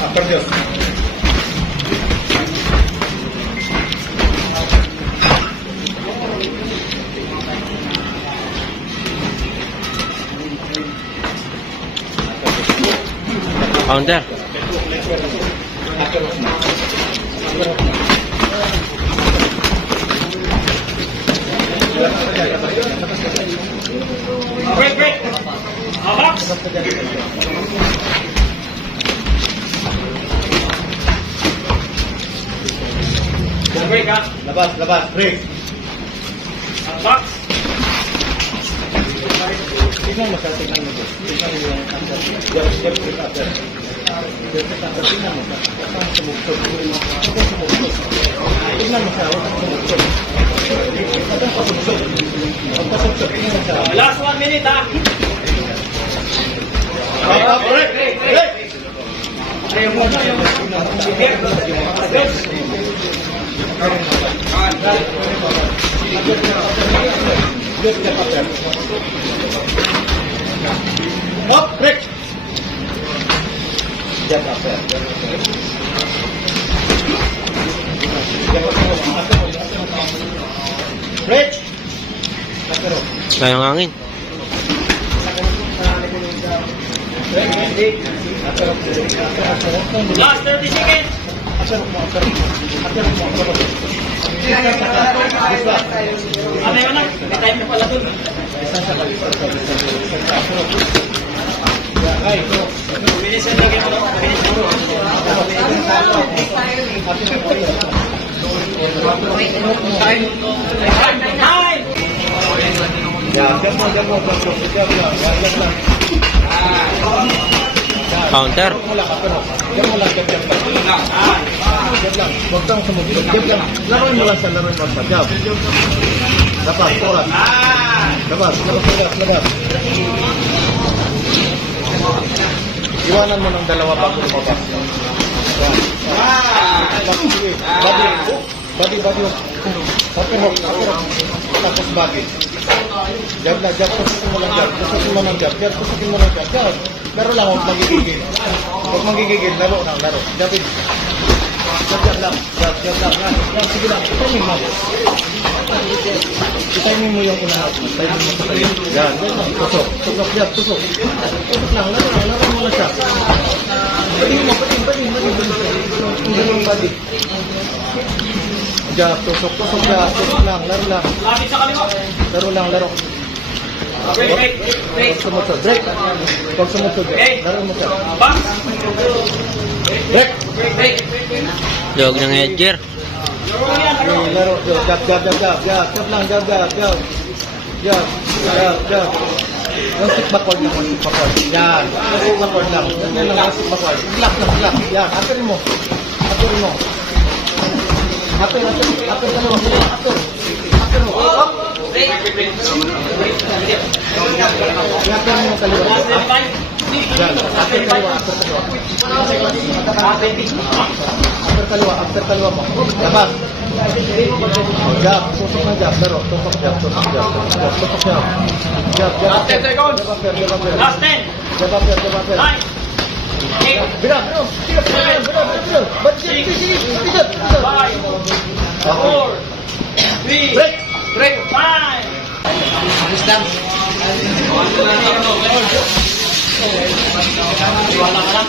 After this. Counter. Break, Break, ha? Labas, labas, break. Ah, box. Tingnan mo sa tingnan mo. Tingnan mo yung after. Just step it after. Just step after. Mo. Huwag sumugtog. Huwag sumugtog. Mo siya. Huwag sumugtog. Huwag sumugtog. Last one minute, ha? Stop, break, after. Up, after. Break. After. Kayang Last 30 seconds. Ano yun, ha? May time na pala dun. Bilis yan, lagyan mo lang. Bilis mo. Time! Ya, jump mo, jump mo, jump mo, jump lang, jump lang. Counter. Jump mo lang, lang, huwag kang sumugtog. Jump lang, laruin mo lang sa laruin mo sa jump. Dapat, oras. Dapat, labas, labas. Iwanan mo ng dalawa bago lumabas. Body, body, body. Upper hook, upper hook. Tapos body. Jab na, jab. Tusukin mo lang jab. Tusukin mo ng jab. Jab, tusukin mo ng jab. Jab. Pero lang, huwag magigigil. Huwag magigigil. Laro na, laro. Jabin. Jab, jab lang. Jab, jab lang. Yan. Sige lang. Itiming mo. Itiming mo yung unahan. Itiming mo sa kayo. Yan, lang. Tusok. Tusok, jab, tusok. Tusok lang. Laro lang. Laro mo na siya. Paling mo, paling, paling, paling. Ang ganun body. Jab, tusok, tusok, jab. Tusok lang. Laro lang. Laro lang, laro. Break, break, break. Pag sumutod, break. Pag sumutod, laro mo siya. Break. Break. Log ng Edger. Laro. Jab, jab, jab, jab, jab. Jab lang, jab, jab, jab. Jab, jab, jab. Yung backward lang, yung backward. Yan. Yung backward lang. Yan lang, yung backward. Relax lang, relax. Yan, apirin mo. Apirin mo. Apir, apir, apir ka naman. Apir. Apir mo. Up. Yapir mo kaliwa. Last 25. Yan, apir kaliwa, apir kaliwa. Ah, 20. After kaliwa, after kaliwa mo. Labas. Oh, jab, tusok na jab, laro. Tusok jab, tusok jab, tusok jab, jab. Jab, jab. Last 10 seconds. Jab, jab, after. Last 10. Jab, after, jab, after. 9. 8. Bilang, bilang. Bilang, bilang, bilang, bilang. Ba't jab, sige, sige, sige, jab, sige, jab. 5. 4. 3. Break. Break. Time. Wala ka lang.